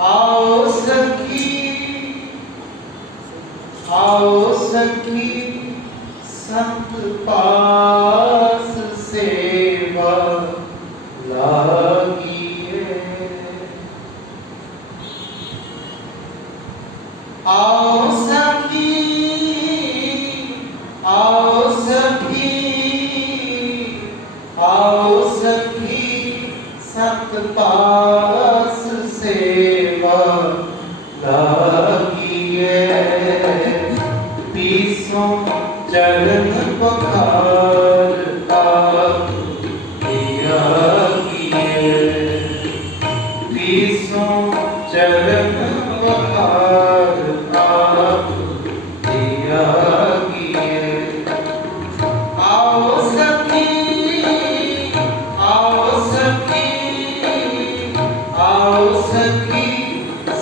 आओ सखी संत पास सेवा लागिए। आओ सखी संत पास सेवा लागिए। पीसों चरण पखार आप दिया किए। पीसों चरण पखार आप दिया किए। आओ सखी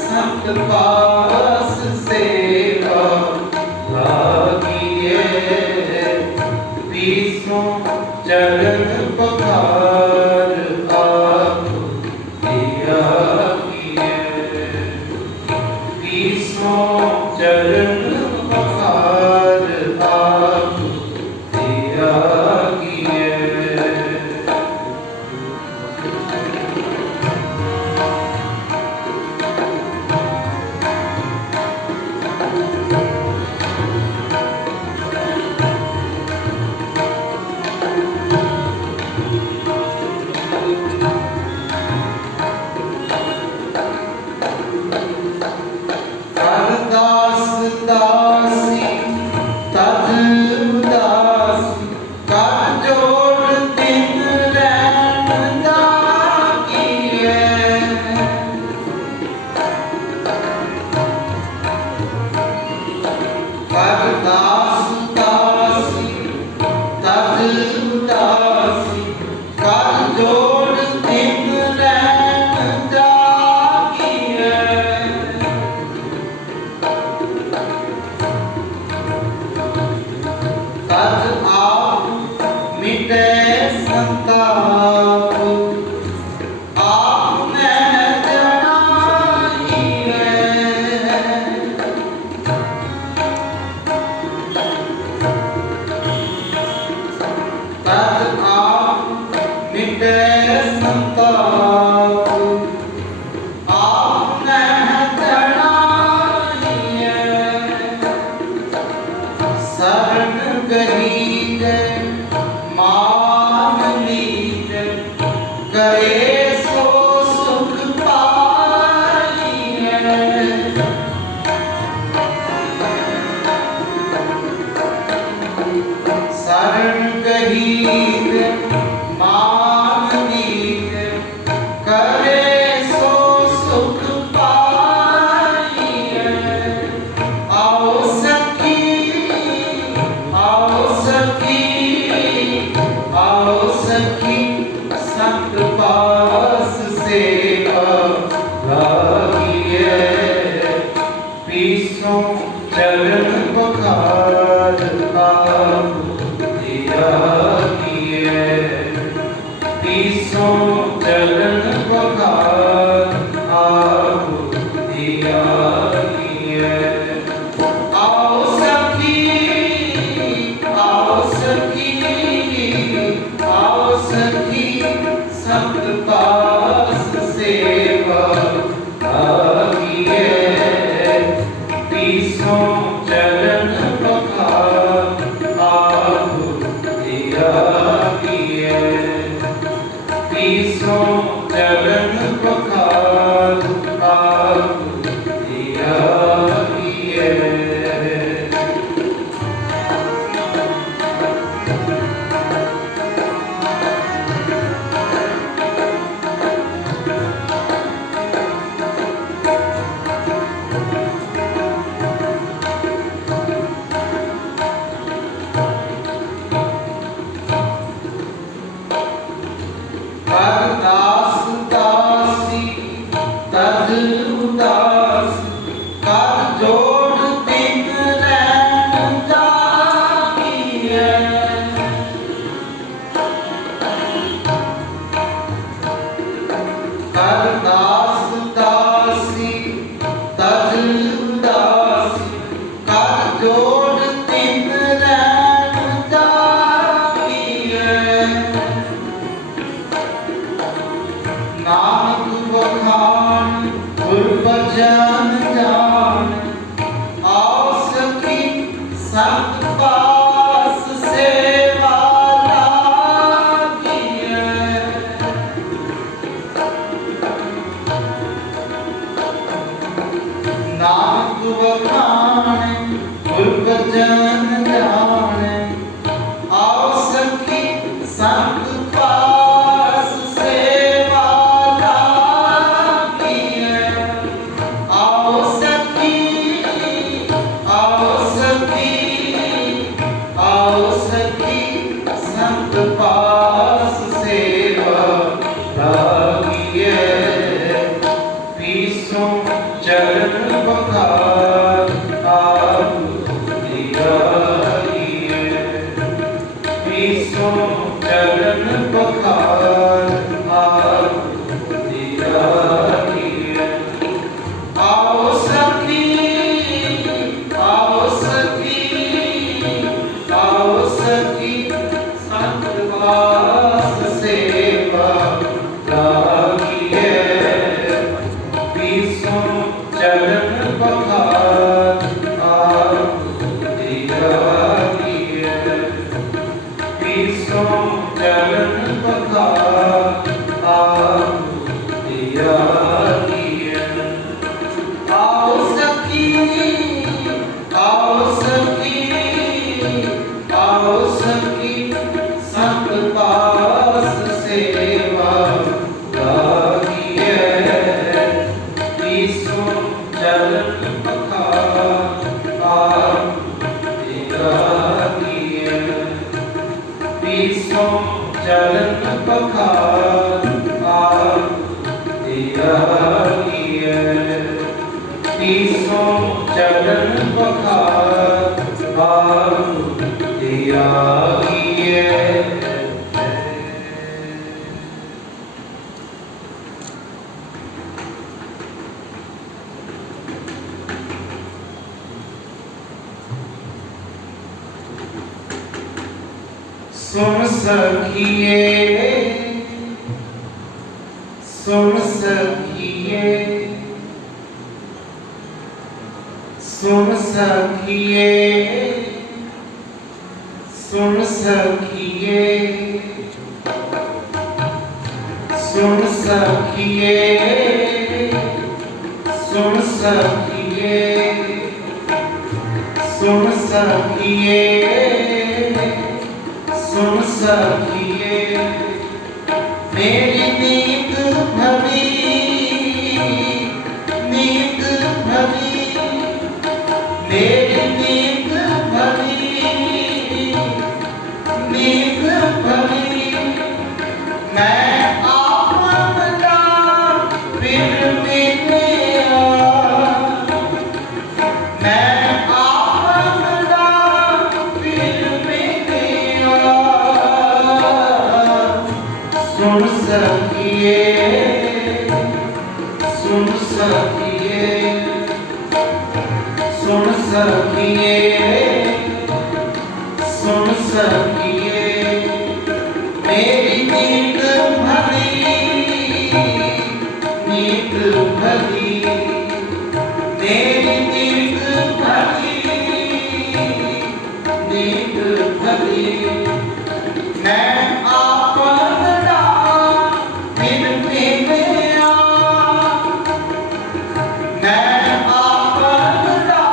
संत पास सेवा लागिए। पीसों चरण पखार आप दिया किए। पीसों चरण पखार आप दिया किए। भजन जान आओ सखी संत पास सेवा लागिए। नाम वखाने गुर भजन जाने आओ सखी संत पास सेवा लागिए। आओ सखी संत पास सेवा लागिए। पीसो चरण बखार आप दियाइए। पीसो चरण बखार आप दियाइए। आओ सखी संत पास सेवा लागिए। पीसो चरण बखार आप दियाइए। पीसो चरण बखार आप दियाइए। आओ सखी संत पास सेवा लागिए। पीसो चरण बखार आप दियाइए। पीसो चरण बखार आप दियाइए। पीसो चरण बखार आप दियाइए। सुन सखिए सुन सखिए सुन सखिए सुन सखिए सुन सखिए सुन सखिए सुन सखिए सुन सखिए। मेरी नींद भरी मेरी नींद भरी मैं आपदा फिर मिलिया। मैं आपदा फिर मिलिया। सुन सखिए सुन सखिए सुन सखिए सुन सखिए। मेरी नींद भरी मेरी नींद भरी मैं आपदा फिर मिलिया। मैं आपदा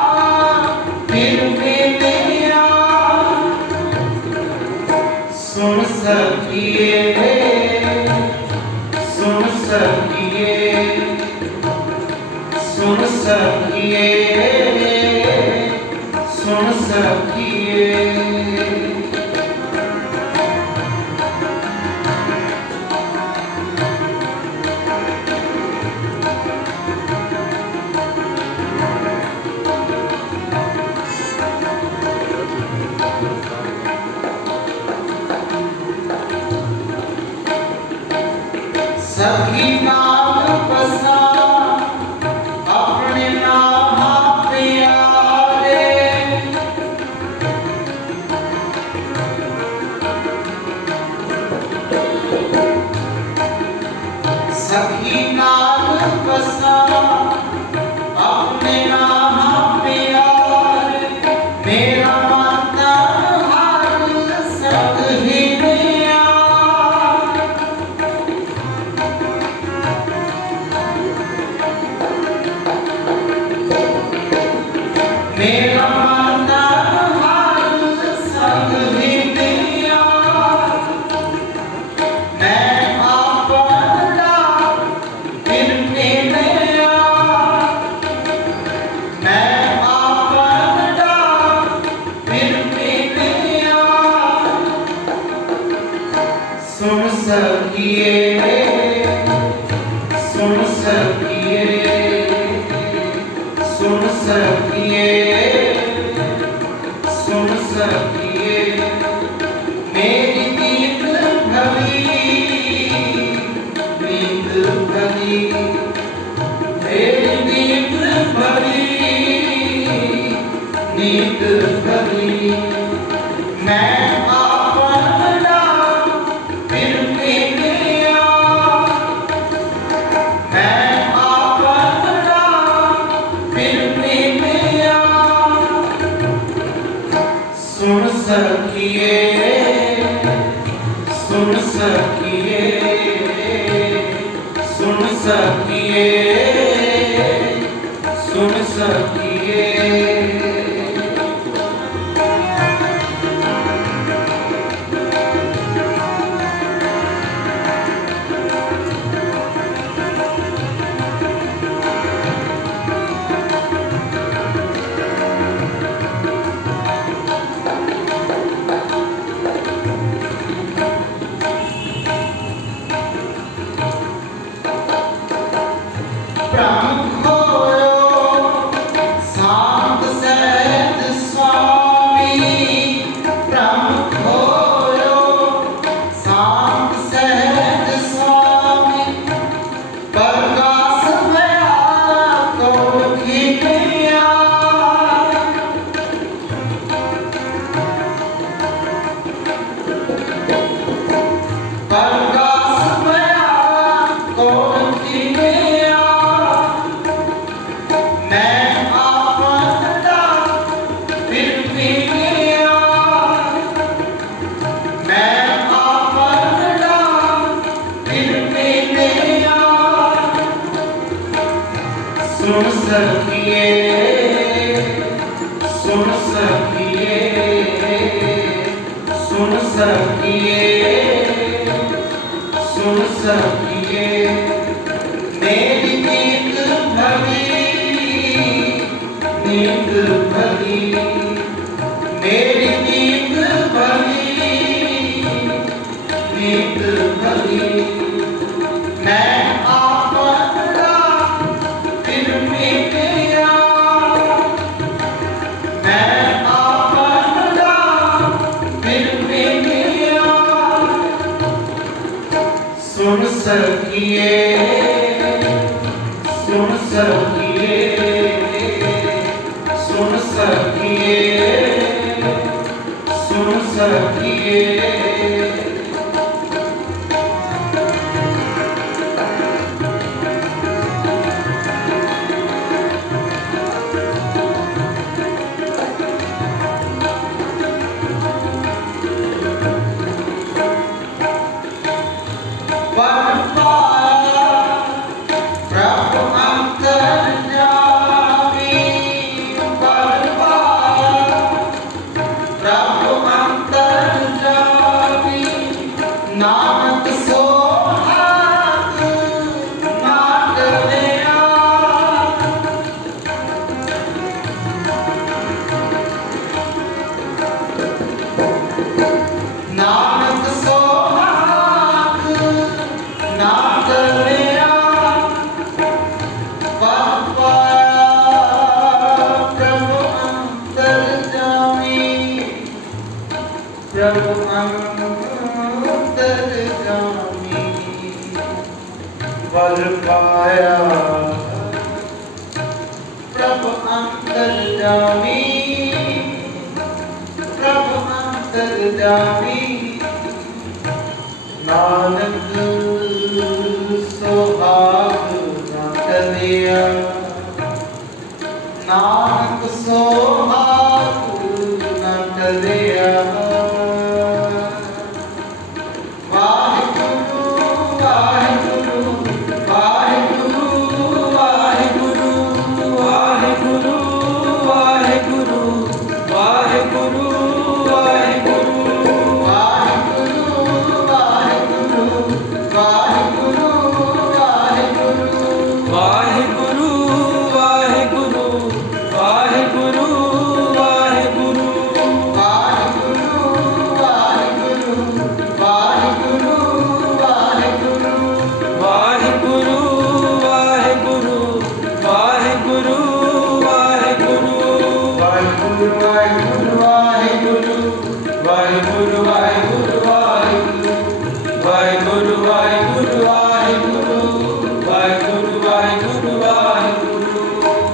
फिर मिलिया। सुन सखिए सुन सखिए सुन सखिए सुन सखिए। सखी नाम बसा अपने नाम प्यारे। सखी नाम बसा मेरा माता हार संग ही दिया, मैं आपन डाक फिर मिलया, मैं आपन डाक फिर मिलया। सुन सकिए, सुन सकिए, सुन सकिए, सुन सकिए, मेरी नींद भरी, नींद भरी, मेरी नींद भरी, नींद भरी। मैं आपन डाक फिर मिलया, मैं आपन डाक फिर मिलया। सुन सकिए, सुन सकिए, सुन सकिए, सुन सकिए। प्रमुख होयो शांत सहज स्वामी, प्रमुख होयो शांत सहज स्वामी, प्रकाश भया तो खिलिया, प्रकाश भया तो खिलिया। मैं आपन डाक फिर मिलया, मैं आपन डाक फिर मिलया। सुन सकिए, सुन सकिए, सुन सकिए, सुन सकिए, मेरी नींद भरी, नींद भरी, मेरी नींद भरी, नींद भरी। मैं आपन डाक फिर मिलया, मैं आपन डाक फिर मिलया। सुन सकिए, सुन सकिए, सुन सकिए, सुन सकिए। प्रभु अंतर्यामी, प्रभु अंतर्यामी, नानक सोहाग नाथ लिया, नानक सोहाग नाथ लिया। प्रभु अंतर्यामी, प्रभु अंतर्यामी, वर पाया। प्रभु अंतर्यामी, प्रभु अंतर्यामी, नानक सोहाग नाथ लिया, नानक सोहाग नाथ लिया। वाहिगुरु वाहिगुरु वाहिगुरु वाहिगुरु वाहिगुरु वाहिगुरु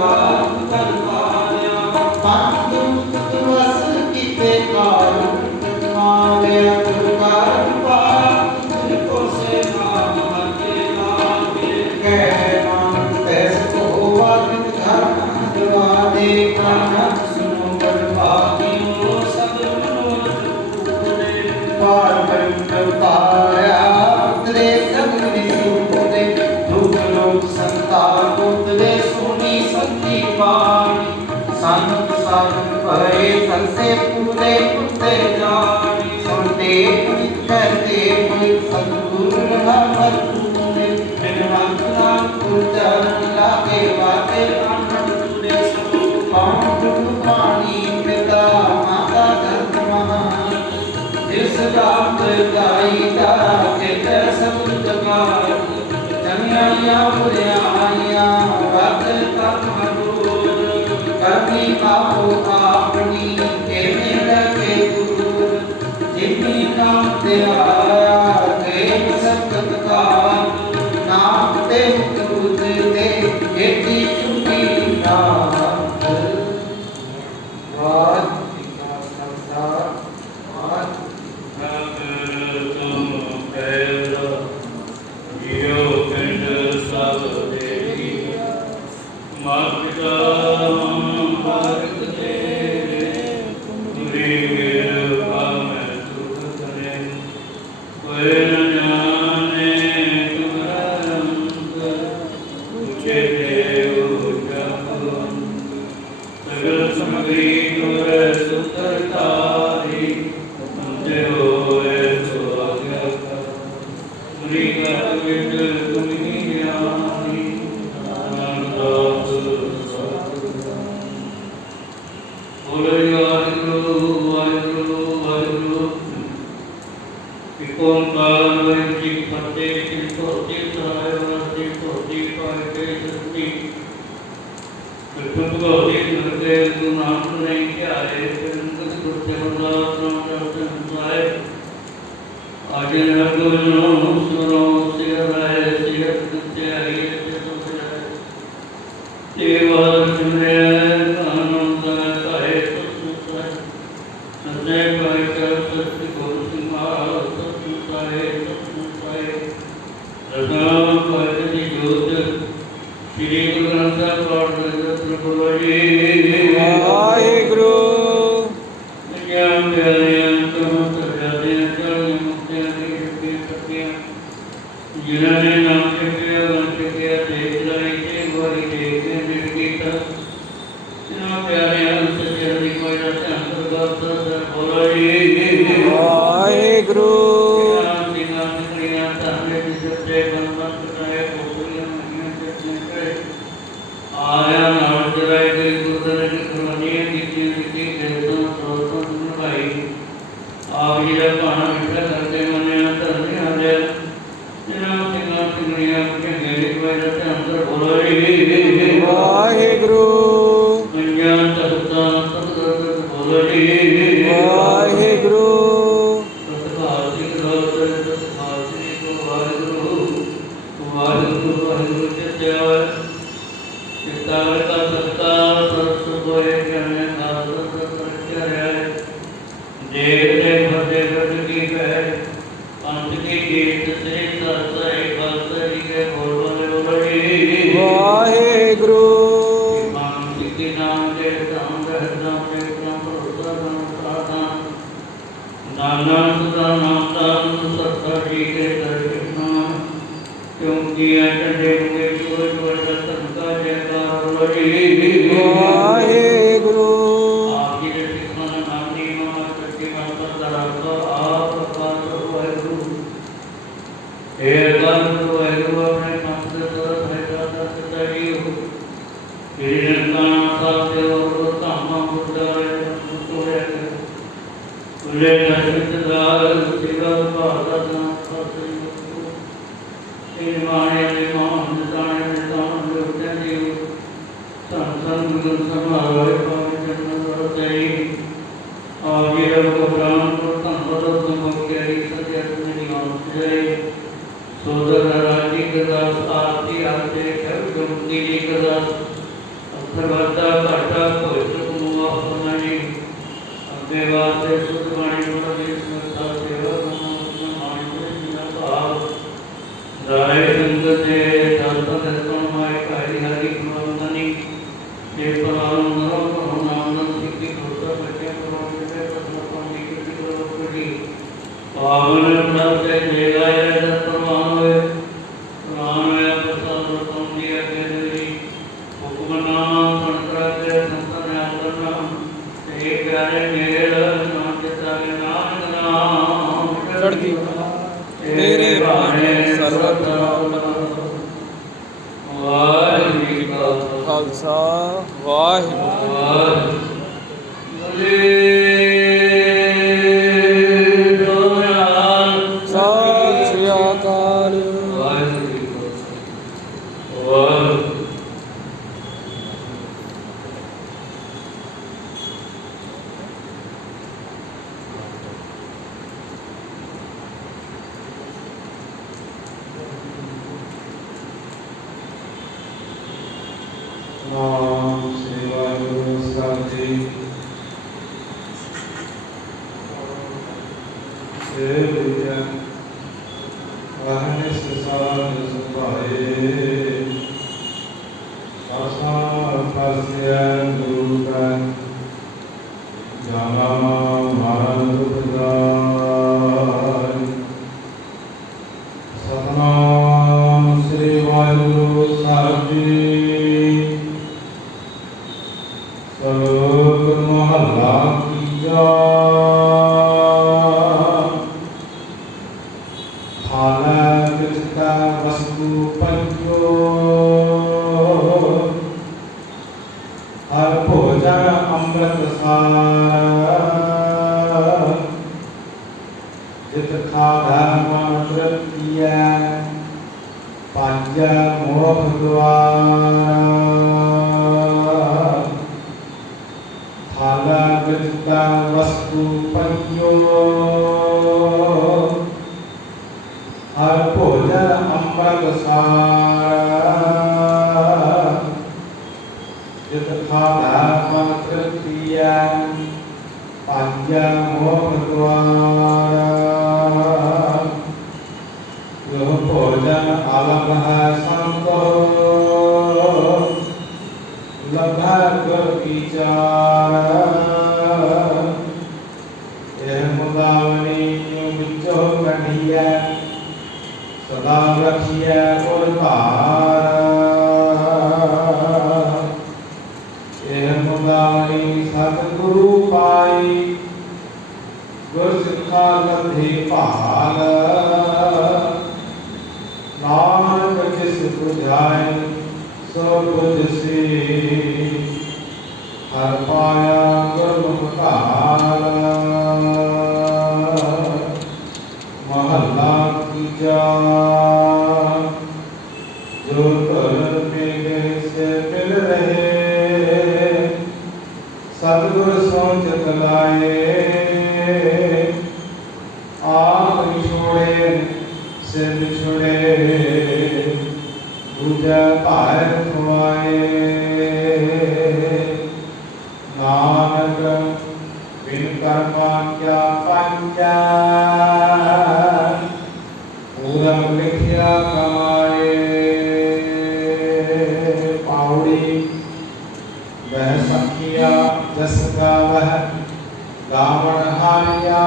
ਲਾਭ ਕਰ ਪਾਇਆ ਪੰਜ ਮੁਕਤ ਵਸ ਕੀਤੇ ਕਾਰਨ ਮਾਰਿਆ ਦੁਰਕਾਰ ਪਾਪ ਤੁਝ ਕੋ ਸੇ ਨਾਮ ਹਤੇ ਲਾਗੇ ਕਹਿ ਮਨ ਤੈਸ ਕੋ ਵਾਦਿਤ ਧਰਮ ਦਵਾਦੇ ਕਾਨ ਸੁਨੋ ਬਰਬਾਦੀਓ ਸਭ ਮਨੋਰਥ ਪੂਰੇ ਪਾਰ ਬ੍ਰਹਮ ਪਾਰਿਆ ਤੇਰੇ ਸਗਲ ਸੁਪਦੇ ਦੁਖ ਲੋਕ ਸੰਤਾਪ ਉਤਰੇ ਸੋਨੀ ਸੰਤੀ ਬਾਣੀ ਸੰਤ ਸਾਧਨ ਭਏ ਸੰਸੇ ਪੂਰੇ ਉੱਤੇ ਜਾਣੀ ਸੁਣਤੇ ਕਰਤੇ ਕੋਈ ਸਤਿਗੁਰ ਰਹਾ ਤੂਨੇ ਬਿਨ ਮੰਤ ਨਾਮ ਉਚਰਨ ਲਾਗੇ ਵਾਤੇ ਆਨੰਦ ਤੁਰੇ ਸੋ ਪਾਉ ਦੁਖ ਪਾਣੀ ਪਿਤਾ ਮਾਤਾ ਧਰਤ ਮਹਾਨ ਜਿਸ ਰਾਤ ਗਾਈ ਦਾ ਕਿਤੇ ਸਭ ਜਗਾਰ ਜਨਿਆਈਆਂ ਬੁਰਿਆਈਆਂ ਵਤ ਤਤ ਮਦੂਰ ਕਰਨੀ ਆਪੋ ਆਪਣੀ ਕਿਵੇਂ ਲਗੇ ਦੂਰ ਜਿਨੀ ਨਾਮ ਤੇ ਆਇਆ ਤੇ ਸੰਗਤ ਕਾ ਨਾਮ ਤੇ ਤੁਧ ਤੇ ਏਤੀ ਚੁਕੀ ਨਾਮ ਵਾਹਿ ਸਰਬੱਤਾ ਘਾਟਾ ਭੁਜਤ ਕਮੂਆ ਪੁਨਾਈ ਅੱਗੇ ਵਾਸਤੇ ਸੁਧ ਬਾਣੀ ਗੁਣ ਦੀ ਸਮਰਥਾ ਸੇਵਾ ਨੂੰ ਮਾਣੀ ਦੇ ਨਾ ਭਾਵ ਰਾਏ ਸੰਗਤ ਦੇ ਦਰਸ਼ਨ ਦਰਸ਼ਨ ਮਾਇ ਕਾਈ ਹਰੀ ਗੁਣਵੰਦਨੀ ਜੇ ਪਰਾਨ ਨਰੋ ਨਾਮ ਸਿੱਧੀ ਕੋਤਾ ਬੱਚੇ ਪਰਾਨ ਦੇ ਪਤਨ ਪਾਣੀ ਕੀ ਕਰੋੜੀ ਪਾਵਨ ਪ੍ਰਤੇ ਜੇ ਗਾਇ ਦਸ ਪ੍ਰਮਾਨ ਹੋਏ ਪ੍ਰਮਾਨ ਹੋਇਆ ਪ੍ਰਸਾਦ ਰਤਨ ਦੀ ਅਗੇ ਦੇ ਹੁਕਮਨਾਮ ਸੰਤਰਾ ਦੇ ਸੰਤਨ ਆਦਰਨਾ ਤੇ ਪਿਆਰੇ ਮੇਲ ਨਾਮ ਚਿਤਾ ਦੇ ਨਾਮ ਚੜ੍ਹਦੀ ਤੇਰੇ ਬਾਣੇ ਸਰਬਤ ਵਾਹਿਗੁਰੂ ਜੀ ਕਾ ਖਾਲਸਾ ਵਾਹਿਗੁਰੂ ਸਤਿ ਸ੍ਰੀ ਅਕਾਲ। ਨਾਮ ਸ੍ਰੀ ਵਾਹਿਗੁਰੂ ਸਾਹਿਬ ਜੀ। ਏ ਵਿਦਿਆ ਵਾਹਨੇ ਸੰਸਾਰ ਸੁਭਾਏ ਆਸਾ ਫਸਿਆ ਗੁਰੂ ਕਾ ਜਾਨਾ ਮਾਰਨ ਦੁਖਦਾਈ ਸਤਨਾਮ ਸ੍ਰੀ ਵਾਹਿਗੁਰੂ ਸਾਹਿਬ ਜੀ। ਸਲੋਕ ਮਹਲਾ ਤੀਜਾ। ਥਾਲਾ ਕਿਸਤਾ ਵਸਤੂ ਪੰਜੋ ਹਰ ਭੋਜਨ ਅੰਮ੍ਰਿਤ ਸਾਰ ਜਿਤ ਖਾਦਾ ਮਨ ਤ੍ਰਿਪਤੀਐ ਪੰਜ ਮੋਖ ਦੁਆਰ ਥਾਲਾ ਕਿਸਤਾ ਵਸਤੂ ਪੰਜੋ ਹਰ ਭੋਜਨ ਅੰਮ੍ਰਿਤ ਸਾਰ ਜਿਤ ਖਾਦਾ ਮਨ ਤ੍ਰਿਪਤੀਐ ਪੰਜ ਮੋਖ ਦੁਆਰ ਜੋ ਭੋਜਨ ਆਲਮ ਹੈ ਸੰਤੋ ਲਭੈ ਗੁਰ ਵਿਚਾਰ ਇਹ ਮੁਦਾਵਣੀ ਵਿੱਚੋਂ ਕੱਢੀਐ ਸਦਾ ਰਖੀਐ ਗੁਰ ਭਾਰ ਇਹ ਮੁਦਾਵਣੀ ਸਤਿਗੁਰੂ ਪਾਈ ਗੁਰ ਸਿੱਖਾ ਲਭੇ ਭਾਲ ਨਾਨਕ ਜਿਸ 부ਝਾਇ ਸੋ 부ਝਸੀ ਹਰ ਪਾਇਆ ਗੁਰਮੁਖ ਭਾਲ ਮਹੱਲਾ ਤੀਜਾ। ਜੋ ਧਰਮ ਮੇਗੇ ਸੇ ਮਿਲ ਰਹੇ ਸਤਿਗੁਰ ਸੋਚ ਤਲਾਏ ਆਪ ਵਿਛੋੜੇ ਸੇ ਵਿਛੋੜੇ ਦੂਜਾ ਭਾਰ ਖਵਾਏ ਨਾਨਕ ਬਿਨ ਕਰਮਾ ਕਿਆ ਪੰਚਾ ਪੂਰਬ ਲਿਖਿਆ ਕਮਾਏ ਪਾਉੜੀ ਵਹ ਸਖੀਆ ਜਸ ਕਾ ਵਹ ਗਾਵਣ ਹਾਰਿਆ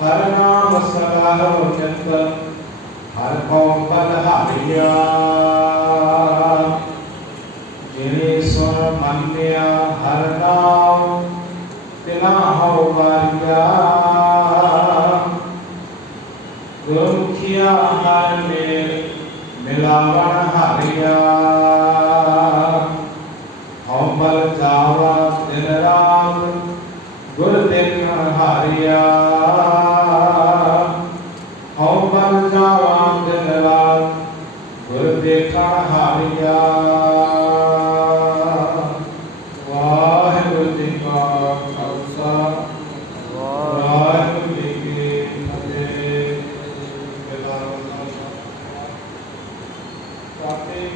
ਹਰ ਨਾਮ ਸਦਾ ਹੋ ਚਿਤ ਹਰ ਕੌਮ ਬਲਹਾਰਿਆ ਜਿਨੇ ਸੁਣ ਮੰਨਿਆ ਹਰ ਨਾਮ ਤਿਨਾ ਹੋ ਵਾਰਿਆ ਗੁਰਮੁਖਿਆ ਹਰ ਮੇਲ ਮਿਲਾਵਣ ਹਾਰਿਆ ਹਉ ਬਲ ਜਾਵਾ ਦਿਨ ਰਾਤ ਗੁਰ ਦੇਖਣ ਹਾਰਿਆ ਹਉ ਬਲ ਜਾਵਾ ਦਿਨ ਰਾਤ ਗੁਰ ਦੇਖਣ ਹਾਰਿਆ ਵਾਹਿਗੁਰੂ ਜੀ ਕਾ ਖਾਲਸਾ ਵਾਹਿਗੁਰੂ ਜੀ ਕੀ ਫਤਿਹ। ਕਾਤੇ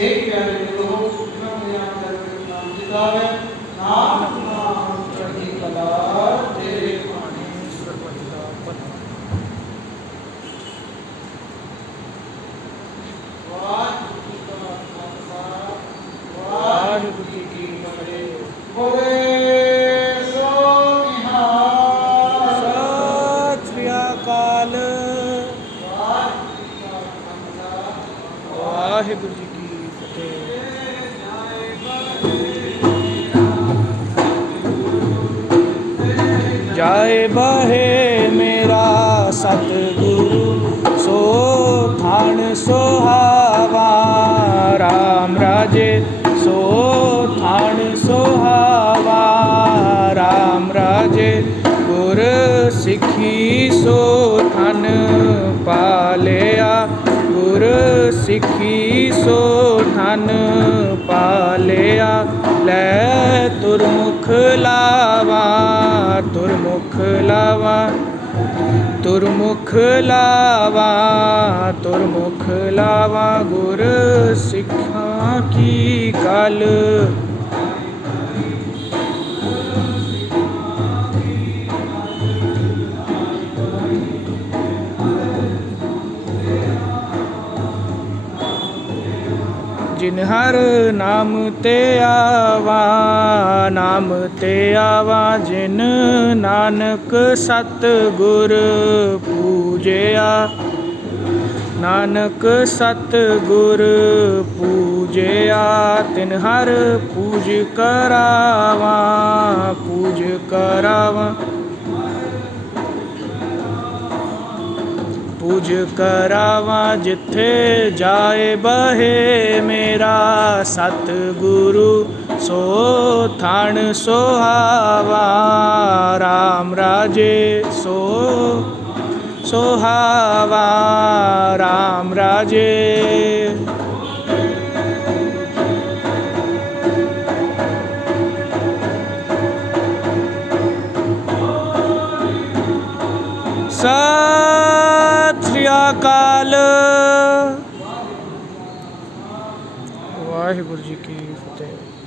Sei que a gente colocou, não me ਗਾਵੇ ਨਾਨਕ ਨਾਮ ਚੜ੍ਹਦੀ ਕਲਾ ਤੇਰੇ ਬਾਣੀ ਸਰਬਤ ਦਾ ਭਲਾ। ਵਾਹਿਗੁਰੂ ਜੀ ਕਾ ਖਾਲਸਾ ਵਾਹਿਗੁਰੂ ਜੀ ਕੀ ਫਤਿਹ। ਬੋਲੇ ਸੋ ਨਿਹਾਲ। ਸਤਿ ਸ੍ਰੀ ਅਕਾਲ। ਵਾਹਿਗੁਰੂ ਜੀ ਕੀ ਫਤਿਹ। ਜਾਏ ਬਾਹੇ ਮੇਰਾ ਸਤਿਗੁਰੂ ਸੋ ਥਾਨ ਸੁਹਾਵਾ। ਰਾਮ ਰਾਜੇ ਸੋ ਥਾਨ ਸੁਹਾਵਾ। ਰਾਮ ਰਾਜੇ ਗੁਰ ਸਿੱਖੀ ਸੋ ਥਨ ਪਾਲਿਆ। ਗੁਰ ਸਿੱਖੀ ਸੋ ਥਨ ਪਾਲਿਆ। ਲੈ ਤੁਰਮੁਖ ਲਾਵਾ ਤੁਰਮੁਖ ਲਾਵਾ ਤੁਰਮੁਖ ਲਾਵਾ ਤੁਰਮੁਖ ਲਾਵਾ। ਗੁਰ ਸਿੱਖਾਂ ਕੀ ਕਲ ਜਿਨ ਹਰ ਨਾਮ ਤੇ ਆਵਾ ਨਾਮ ਤੇ ਆਵਾ। ਜਿਨ ਨਾਨਕ ਸਤਿਗੁਰ ਪੂਜਿਆ ਨਾਨਕ ਸਤਿਗੁਰ ਪੂਜਿਆ। ਤਿਨ ਹਰ ਪੂਜ ਕਰਾਵਾ ਪੂਜ ਕਰਾਵਾ ਪੂਜ ਕਰਾਵਾ। ਜਿੱਥੇ ਜਾਏ ਬਹੇ ਮੇਰਾ ਸਤਿਗੁਰੂ ਸੋ ਥਾਨ ਸੁਹਾਵਾ। ਰਾਮ ਰਾਜੇ ਸੋ ਸੁਹਾਵਾ। ਰਾਮ ਰਾਜੇ ਸਤਿ ਸ੍ਰੀ ਅਕਾਲ। ਵਾਹਿਗੁਰੂ ਜੀ ਕੀ ਫਤਿਹ।